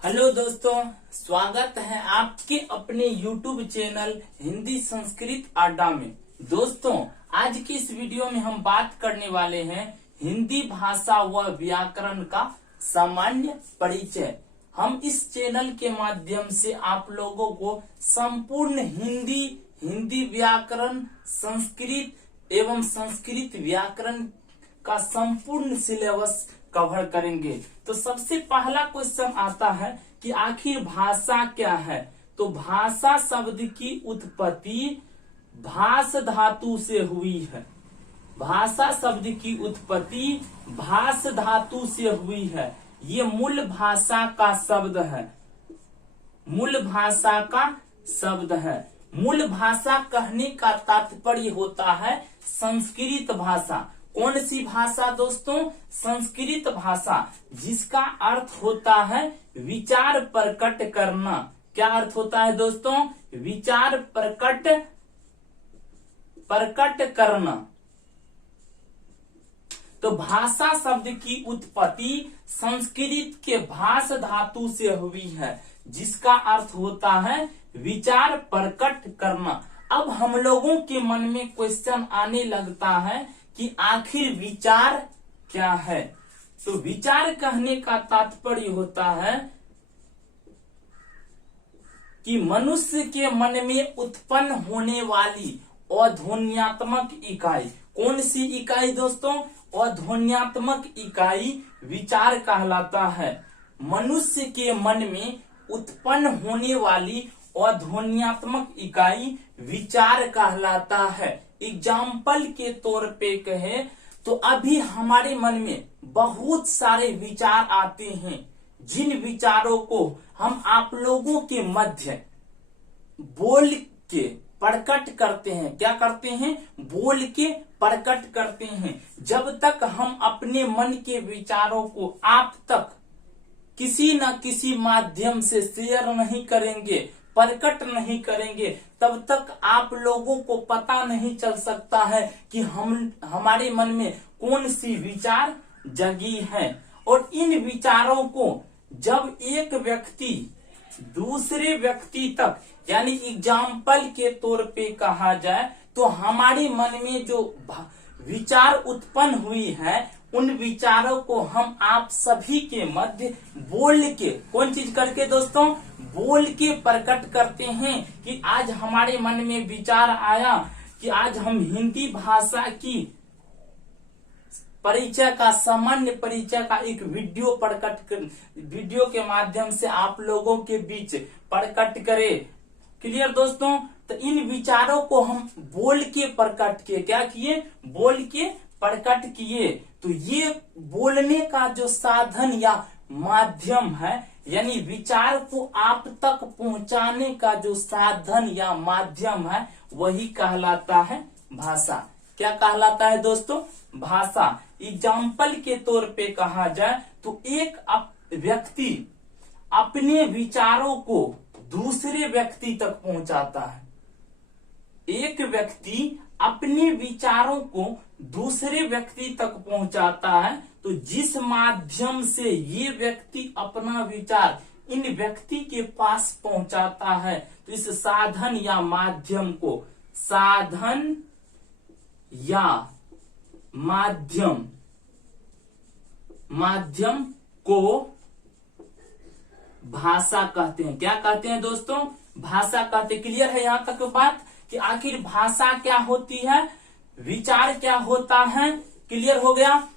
Hello दोस्तों, स्वागत है आपके अपने YouTube चैनल हिंदी संस्कृत अड्डा में। दोस्तों, आज की इस वीडियो में हम बात करने वाले हैं हिंदी भाषा व व्याकरण का सामान्य परिचय। हम इस चैनल के माध्यम से आप लोगों को संपूर्ण हिंदी व्याकरण, संस्कृत एवं संस्कृत व्याकरण का संपूर्ण सिलेबस कवर करेंगे। तो सबसे पहला क्वेश्चन आता है कि आखिर भाषा क्या है। तो भाषा शब्द की उत्पत्ति भाष धातु से हुई है। भाषा शब्द की उत्पत्ति भाष धातु से हुई है। ये मूल भाषा का शब्द है। मूल भाषा का शब्द है। मूल भाषा कहने का तात्पर्य होता है संस्कृत भाषा। कौन सी भाषा दोस्तों? संस्कृत भाषा, जिसका अर्थ होता है विचार प्रकट करना। क्या अर्थ होता है दोस्तों? विचार प्रकट करना। तो भाषा शब्द की उत्पत्ति संस्कृत के भाष धातु से हुई है, जिसका अर्थ होता है विचार प्रकट करना। अब हम लोगों के मन में क्वेश्चन आने लगता है कि आखिर विचार क्या है। तो विचार कहने का तात्पर्य होता है कि मनुष्य के मन में उत्पन्न होने वाली अध्वन्यात्मक इकाई। कौन सी इकाई दोस्तों? अध्वन्यात्मक इकाई विचार कहलाता है। मनुष्य के मन में उत्पन्न होने वाली अध्वन्यात्मक इकाई विचार कहलाता है। एग्जाम्पल के तौर पे कहे तो अभी हमारे मन में बहुत सारे विचार आते हैं, जिन विचारों को हम आप लोगों के मध्य बोल के प्रकट करते हैं। क्या करते हैं? बोल के प्रकट करते हैं। जब तक हम अपने मन के विचारों को आप तक किसी न किसी माध्यम से शेयर नहीं करेंगे, प्रकट नहीं करेंगे, तब तक आप लोगों को पता नहीं चल सकता है कि हमारे मन में कौन सी विचार जगी है। और इन विचारों को जब एक व्यक्ति दूसरे व्यक्ति तक, यानी एग्जाम्पल के तौर पे कहा जाए तो हमारे मन में जो विचार उत्पन्न हुई है, उन विचारों को हम आप सभी के मध्य बोल के, कौन चीज करके दोस्तों? बोल के प्रकट करते हैं कि आज हमारे मन में विचार आया कि आज हम हिंदी भाषा की परिचय का, सामान्य परिचय का एक वीडियो के माध्यम से आप लोगों के बीच प्रकट करें। क्लियर दोस्तों? तो इन विचारों को हम बोल के प्रकट किए। क्या किए? बोल के प्रकट किए। तो ये बोलने का जो साधन या माध्यम है, यानी विचार को आप तक पहुंचाने का जो साधन या माध्यम है, वही कहलाता है भाषा। क्या कहलाता है दोस्तों? भाषा। एग्जाम्पल के तौर पे कहा जाए तो एक व्यक्ति अपने विचारों को दूसरे व्यक्ति तक पहुंचाता है। एक व्यक्ति अपने विचारों को दूसरे व्यक्ति तक पहुंचाता है। तो जिस माध्यम से ये व्यक्ति अपना विचार इन व्यक्ति के पास पहुंचाता है, तो इस साधन या माध्यम को, साधन या माध्यम को भाषा कहते हैं। क्या कहते हैं दोस्तों? भाषा कहते हैं। क्लियर है यहाँ तक बात कि आखिर भाषा क्या होती है, विचार क्या होता है? क्लियर हो गया।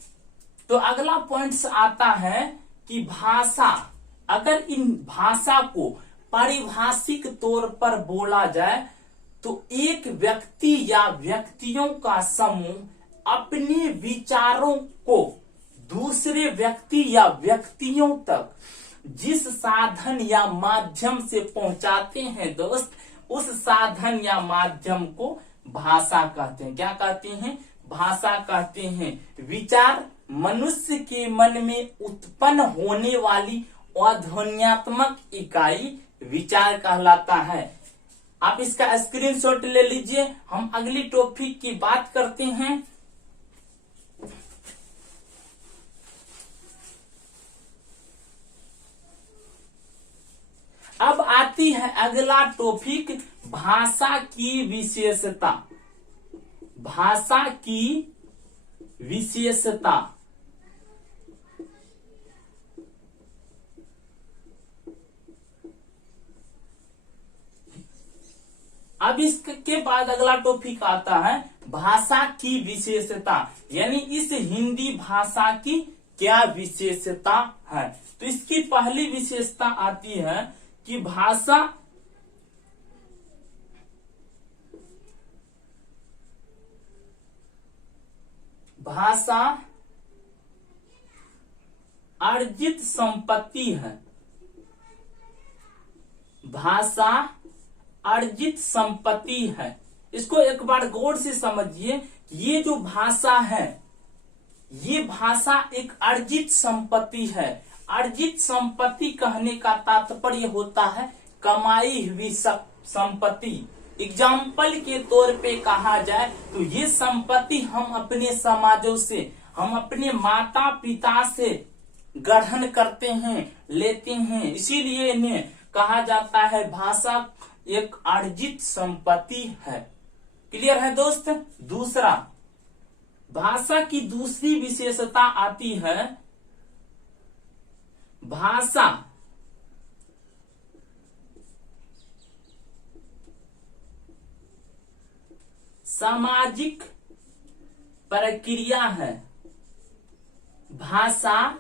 तो अगला पॉइंट्स आता है कि भाषा, अगर इन भाषा को पारिभाषिक तौर पर बोला जाए तो एक व्यक्ति या व्यक्तियों का समूह अपने विचारों को दूसरे व्यक्ति या व्यक्तियों तक जिस साधन या माध्यम से पहुंचाते हैं दोस्त, उस साधन या माध्यम को भाषा कहते हैं। क्या कहते हैं? भाषा कहते हैं। विचार मनुष्य के मन में उत्पन्न होने वाली अध्वन्यात्मक इकाई विचार कहलाता है। आप इसका स्क्रीनशॉट ले लीजिए। हम अगली टॉपिक की बात करते हैं। आती है अगला टॉपिक, भाषा की विशेषता। भाषा की विशेषता। अब इसके बाद अगला टॉपिक आता है भाषा की विशेषता, यानी इस हिंदी भाषा की क्या विशेषता है। तो इसकी पहली विशेषता आती है कि भाषा अर्जित संपत्ति है। भाषा अर्जित संपत्ति है। इसको एक बार गौर से समझिए, ये जो भाषा है, ये भाषा एक अर्जित संपत्ति है। अर्जित संपत्ति कहने का तात्पर्य होता है कमाई हुई संपत्ति। एग्जाम्पल के तौर पे कहा जाए तो ये संपत्ति हम अपने समाजों से, हम अपने माता पिता से ग्रहण करते हैं, लेते हैं, इसीलिए इन्हें कहा जाता है भाषा एक अर्जित संपत्ति है। क्लियर है दोस्त। दूसरा, भाषा की दूसरी विशेषता आती है भाषा सामाजिक प्रक्रिया है। भाषा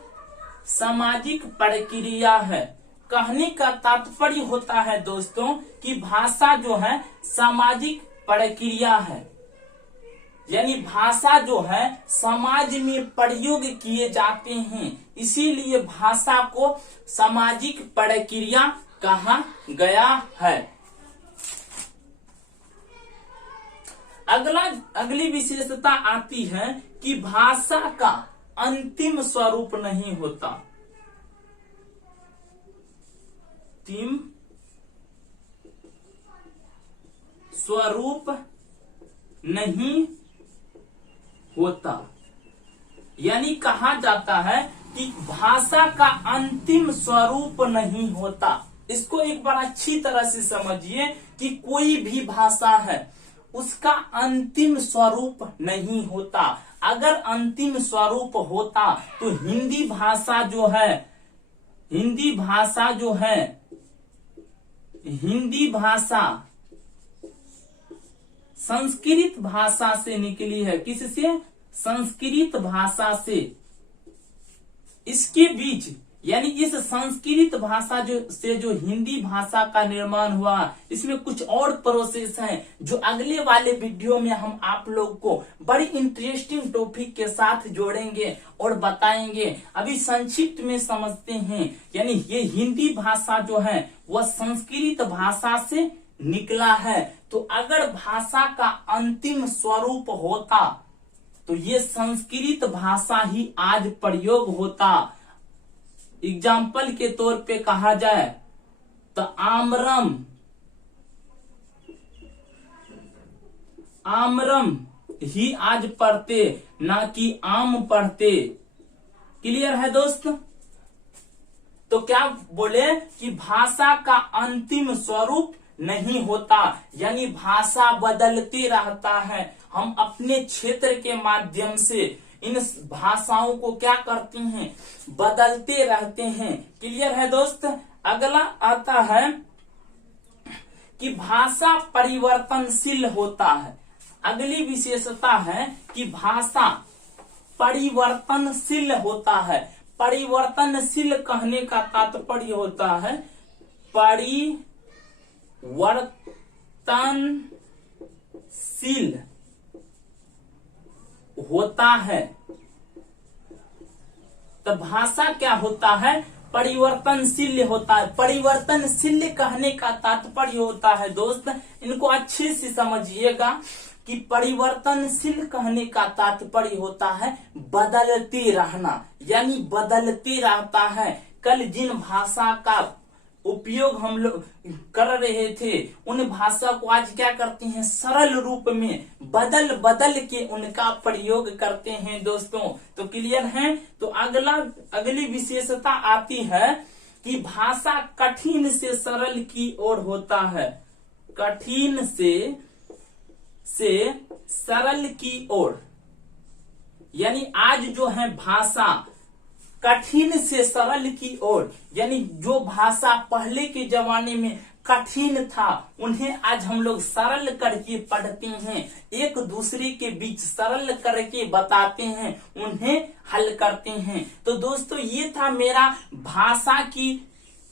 सामाजिक प्रक्रिया है। कहने का तात्पर्य होता है दोस्तों कि भाषा जो है सामाजिक प्रक्रिया है, यानी भाषा जो है समाज में प्रयोग किए जाते हैं, इसीलिए भाषा को सामाजिक प्रक्रिया कहा गया है। अगली विशेषता आती है कि भाषा का अंतिम स्वरूप नहीं होता। अंतिम स्वरूप नहीं होता, यानी कहा जाता है कि भाषा का अंतिम स्वरूप नहीं होता। इसको एक बार अच्छी तरह से समझिए कि कोई भी भाषा है उसका अंतिम स्वरूप नहीं होता। अगर अंतिम स्वरूप होता तो हिंदी भाषा जो है, हिंदी भाषा संस्कृत भाषा से निकली है। किससे? संस्कृत भाषा से। इसके बीच यानी इस संस्कृत भाषा जो हिंदी भाषा का निर्माण हुआ, इसमें कुछ और प्रोसेस हैं जो अगले वाले वीडियो में हम आप लोग को बड़ी इंटरेस्टिंग टॉपिक के साथ जोड़ेंगे और बताएंगे। अभी संक्षिप्त में समझते हैं, यानी ये हिंदी भाषा जो है वह संस्कृत भाषा से निकला है। तो अगर भाषा का अंतिम स्वरूप होता तो ये संस्कृत भाषा ही आज प्रयोग होता। एग्जाम्पल के तौर पे कहा जाए तो आमरम ही आज पढ़ते, ना कि आम पढ़ते। क्लियर है दोस्त। तो क्या बोले कि भाषा का अंतिम स्वरूप नहीं होता, यानी भाषा बदलते रहता है। हम अपने क्षेत्र के माध्यम से इन भाषाओं को क्या करते हैं, बदलते रहते हैं। क्लियर है दोस्त। अगला आता है कि भाषा परिवर्तनशील होता है। अगली विशेषता है कि भाषा परिवर्तनशील होता है। परिवर्तनशील कहने का तात्पर्य होता है परिवर्तनशील होता है। तो भाषा क्या होता है? परिवर्तनशील होता है। परिवर्तनशील कहने का तात्पर्य होता है दोस्त, इनको अच्छे से समझिएगा कि परिवर्तनशील कहने का तात्पर्य होता है बदलते रहना, यानी बदलते रहता है। कल जिन भाषा का उपयोग हम लोग कर रहे थे उन भाषा को आज क्या करते हैं, सरल रूप में बदल बदल के उनका प्रयोग करते हैं दोस्तों। तो क्लियर है। तो अगली विशेषता आती है कि भाषा कठिन से सरल की ओर होता है, कठिन से सरल की ओर। यानी आज जो है भाषा कठिन से सरल की ओर, यानी जो भाषा पहले के जमाने में कठिन था उन्हें आज हम लोग सरल करके पढ़ते हैं, एक दूसरे के बीच सरल करके बताते हैं, उन्हें हल करते हैं। तो दोस्तों ये था मेरा भाषा की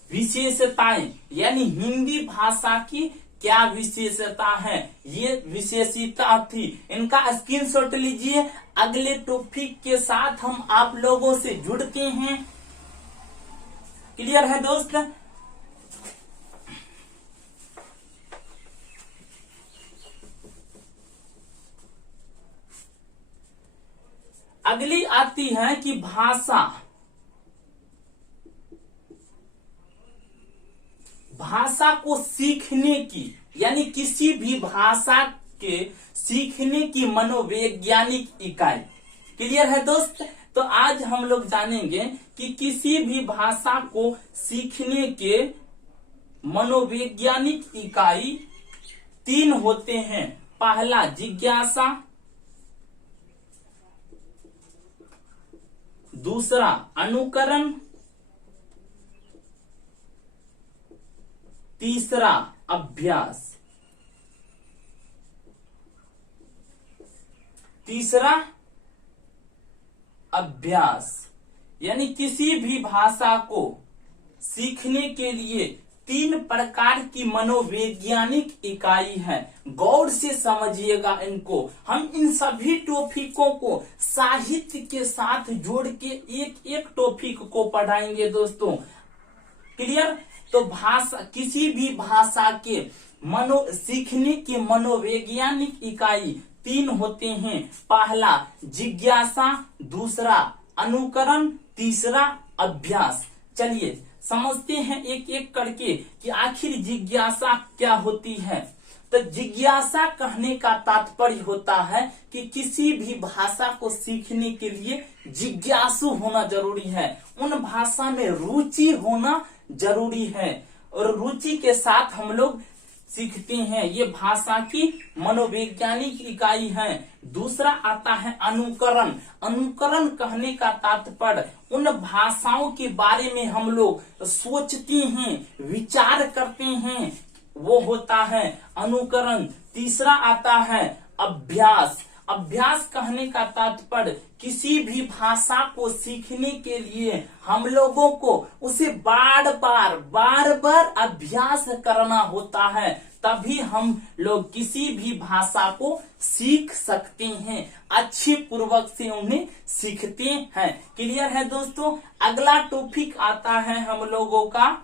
विशेषताएं, यानी हिंदी भाषा की क्या विशेषता है, ये विशेषता थी। इनका स्क्रीनशॉट लीजिए। अगले टॉपिक के साथ हम आप लोगों से जुड़ते हैं। क्लियर है दोस्त? अगली आती है कि भाषा को सीखने की, यानी किसी भी भाषा के सीखने की मनोवैज्ञानिक इकाई। क्लियर है दोस्त? तो आज हम लोग जानेंगे कि किसी भी भाषा को सीखने के मनोवैज्ञानिक इकाई 3 होते हैं। पहला जिज्ञासा, दूसरा अनुकरण, तीसरा अभ्यास। यानी किसी भी भाषा को सीखने के लिए 3 प्रकार की मनोवैज्ञानिक इकाई है। गौर से समझिएगा इनको। हम इन सभी टॉपिकों को साहित्य के साथ जोड़ के एक एक टॉपिक को पढ़ाएंगे दोस्तों। क्लियर? तो किसी भी भाषा के सीखने के मनोवैज्ञानिक इकाई 3 होते हैं। पहला जिज्ञासा, दूसरा अनुकरण, तीसरा अभ्यास। चलिए समझते हैं एक एक करके कि आखिर जिज्ञासा क्या होती है। तो जिज्ञासा कहने का तात्पर्य होता है कि किसी भी भाषा को सीखने के लिए जिज्ञासु होना जरूरी है, उन भाषा में रुचि होना जरूरी है, और रुचि के साथ हम लोग सीखते हैं। ये भाषा की मनोवैज्ञानिक इकाई है। दूसरा आता है अनुकरण। अनुकरण कहने का तात्पर्य उन भाषाओं के बारे में हम लोग सोचते हैं, विचार करते हैं, वो होता है अनुकरण। तीसरा आता है अभ्यास। अभ्यास कहने का तात्पर्य किसी भी भाषा को सीखने के लिए हम लोगों को उसे बार बार अभ्यास करना होता है, तभी हम लोग किसी भी भाषा को सीख सकते हैं, अच्छी पूर्वक से उन्हें सीखते हैं। क्लियर है दोस्तों? अगला टॉपिक आता है हम लोगों का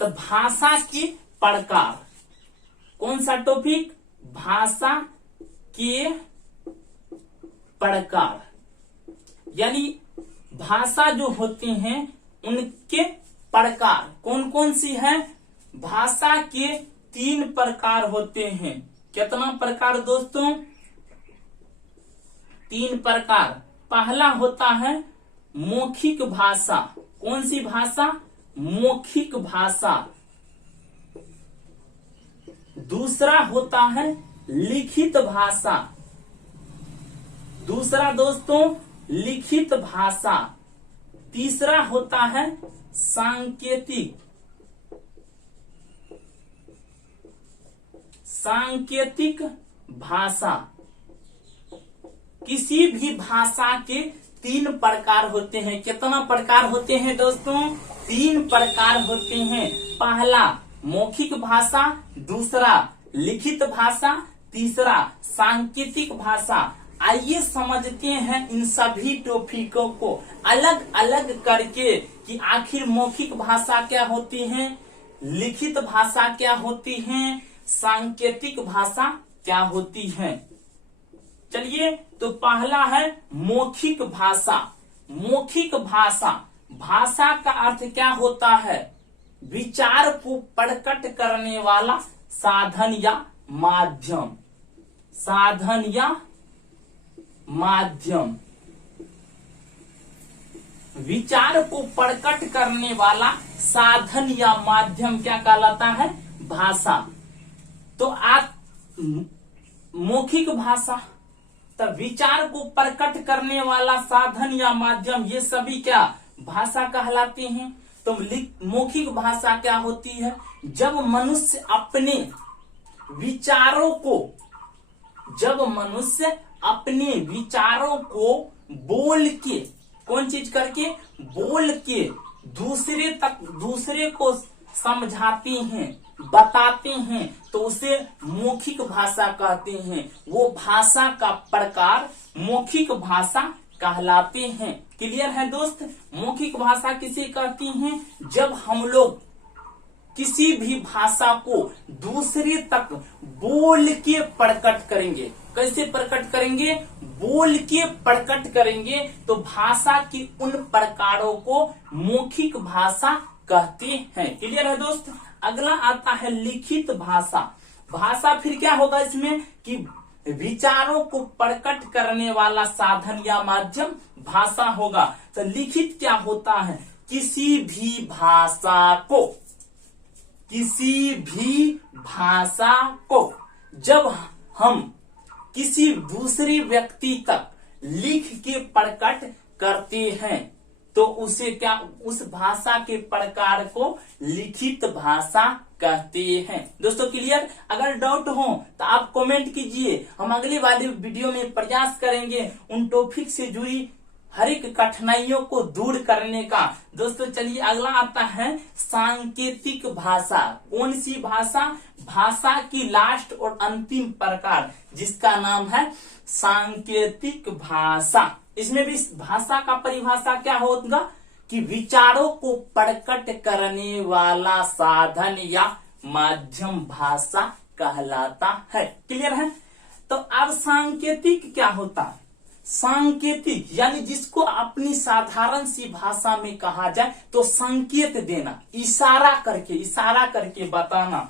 तो भाषा की प्रकार। कौन सा टॉपिक? भाषा के प्रकार। यानी भाषा जो होते हैं उनके प्रकार कौन कौन सी है? भाषा के 3 प्रकार होते हैं। कितना प्रकार दोस्तों? 3 प्रकार। पहला होता है मौखिक भाषा। कौन सी भाषा? मौखिक भाषा। दूसरा होता है लिखित भाषा। दूसरा दोस्तों लिखित भाषा। तीसरा होता है सांकेतिक भाषा। किसी भी भाषा के 3 प्रकार होते हैं। कितना प्रकार होते हैं दोस्तों? 3 प्रकार होते हैं। पहला मौखिक भाषा, दूसरा लिखित भाषा, तीसरा सांकेतिक भाषा। आइए समझते हैं इन सभी टॉपिकों को अलग अलग करके कि आखिर मौखिक भाषा क्या होती है, लिखित भाषा क्या होती है, सांकेतिक भाषा क्या होती है। चलिए तो पहला है मौखिक भाषा। मौखिक भाषा, भाषा का अर्थ क्या होता है? विचार को प्रकट करने वाला साधन या माध्यम। साधन या माध्यम। विचार को प्रकट करने वाला साधन या माध्यम क्या कहलाता है? भाषा। तो आप मौखिक भाषा, तो विचार को प्रकट करने वाला साधन या माध्यम, ये सभी क्या भाषा कहलाते हैं। तो मौखिक भाषा क्या होती है? जब मनुष्य अपने विचारों को बोल के, कौन चीज करके? बोल के दूसरे को समझाते हैं, बताते हैं, तो उसे मौखिक भाषा कहते हैं। वो भाषा का प्रकार मौखिक भाषा कहलाते हैं। क्लियर है दोस्त? मौखिक भाषा किसे कहती हैं? जब हम लोग किसी भी भाषा को दूसरे तक बोल के प्रकट करेंगे। कैसे प्रकट करेंगे? बोल के प्रकट करेंगे, तो भाषा की उन प्रकारों को मौखिक भाषा कहते हैं। क्लियर है दोस्त? अगला आता है लिखित भाषा। भाषा फिर क्या होगा इसमें कि विचारों को प्रकट करने वाला साधन या माध्यम भाषा होगा। तो लिखित क्या होता है? किसी भी भाषा को जब हम किसी दूसरे व्यक्ति तक लिख के प्रकट करते हैं, तो उसे क्या, उस भाषा के प्रकार को लिखित भाषा कहते हैं। दोस्तों क्लियर? अगर डाउट हो तो आप कमेंट कीजिए, हम अगले वाले वीडियो में प्रयास करेंगे उन टॉपिक से जुड़ी हर एक कठिनाइयों को दूर करने का। दोस्तों चलिए अगला आता है सांकेतिक भाषा। कौन सी भाषा? भाषा की लास्ट और अंतिम प्रकार, जिसका नाम है सांकेतिक भाषा। इसमें भी भाषा का परिभाषा क्या होगा कि विचारों को प्रकट करने वाला साधन या माध्यम भाषा कहलाता है। क्लियर है? तो अब सांकेतिक क्या होता है? सांकेतिक यानी जिसको अपनी साधारण सी भाषा में कहा जाए तो संकेत देना, इशारा करके बताना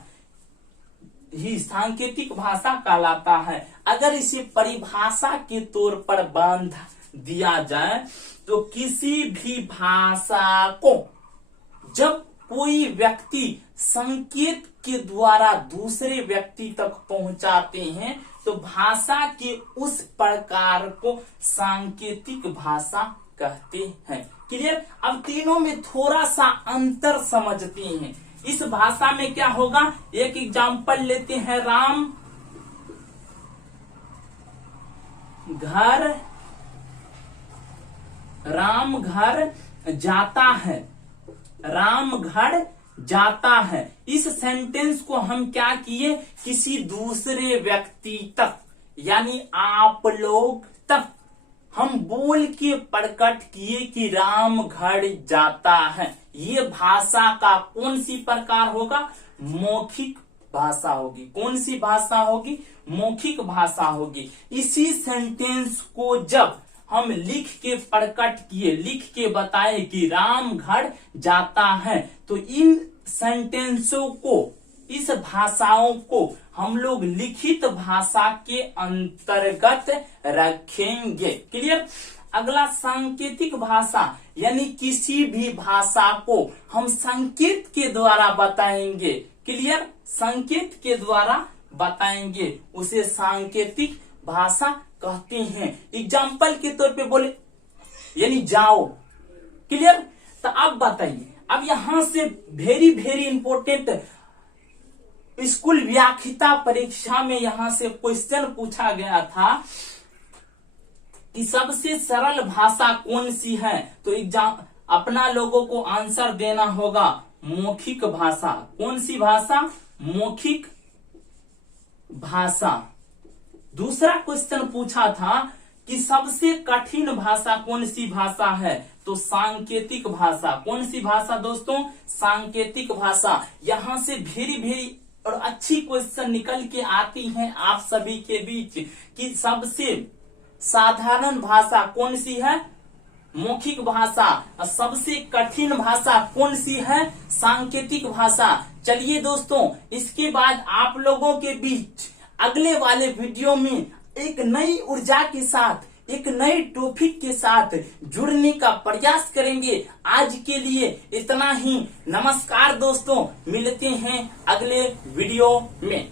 ही सांकेतिक भाषा कहलाता है। अगर इसे परिभाषा के तौर पर बांध दिया जाए तो किसी भी भाषा को जब कोई व्यक्ति संकेत के द्वारा दूसरे व्यक्ति तक पहुंचाते हैं तो भाषा के उस प्रकार को सांकेतिक भाषा कहते हैं। क्लियर? अब तीनों में थोड़ा सा अंतर समझते हैं। इस भाषा में क्या होगा? एक एग्जाम्पल लेते हैं, राम घर जाता है। राम घर जाता है। इस सेंटेंस को हम क्या किए? किसी दूसरे व्यक्ति तक यानी आप लोग तक हम बोल के प्रकट किए कि राम घर जाता है। ये भाषा का कौन सी प्रकार होगा? मौखिक भाषा होगी। कौन सी भाषा होगी? मौखिक भाषा होगी। इसी सेंटेंस को जब हम लिख के प्रकट किए, लिख के बताए कि राम घर जाता है, तो इन सेंटेंसों को, इस भाषाओं को हम लोग लिखित भाषा के अंतर्गत रखेंगे। क्लियर? अगला सांकेतिक भाषा यानी किसी भी भाषा को हम संकेत के द्वारा बताएंगे। क्लियर? संकेत के द्वारा बताएंगे, उसे सांकेतिक भाषा कहते हैं। एग्जाम्पल के तौर पे बोले यानी जाओ। क्लियर? तो अब बताइए, अब यहां से वेरी इंपॉर्टेंट स्कूल व्याख्याता परीक्षा में यहां से क्वेश्चन पूछा गया था कि सबसे सरल भाषा कौन सी है? तो एग्जाम अपना लोगों को आंसर देना होगा मौखिक भाषा। कौन सी भाषा? मौखिक भाषा। दूसरा क्वेश्चन पूछा था कि सबसे कठिन भाषा कौन सी भाषा है? तो सांकेतिक भाषा। कौन सी भाषा दोस्तों? सांकेतिक भाषा। यहां से वेरी और अच्छी क्वेश्चन निकल के आती हैं आप सभी के बीच कि सबसे साधारण भाषा कौन सी है? मौखिक भाषा। और सबसे कठिन भाषा कौन सी है? सांकेतिक भाषा। चलिए दोस्तों, इसके बाद आप लोगों के बीच अगले वाले वीडियो में एक नई ऊर्जा के साथ एक नए टॉपिक के साथ जुड़ने का प्रयास करेंगे। आज के लिए इतना ही। नमस्कार दोस्तों, मिलते हैं अगले वीडियो में।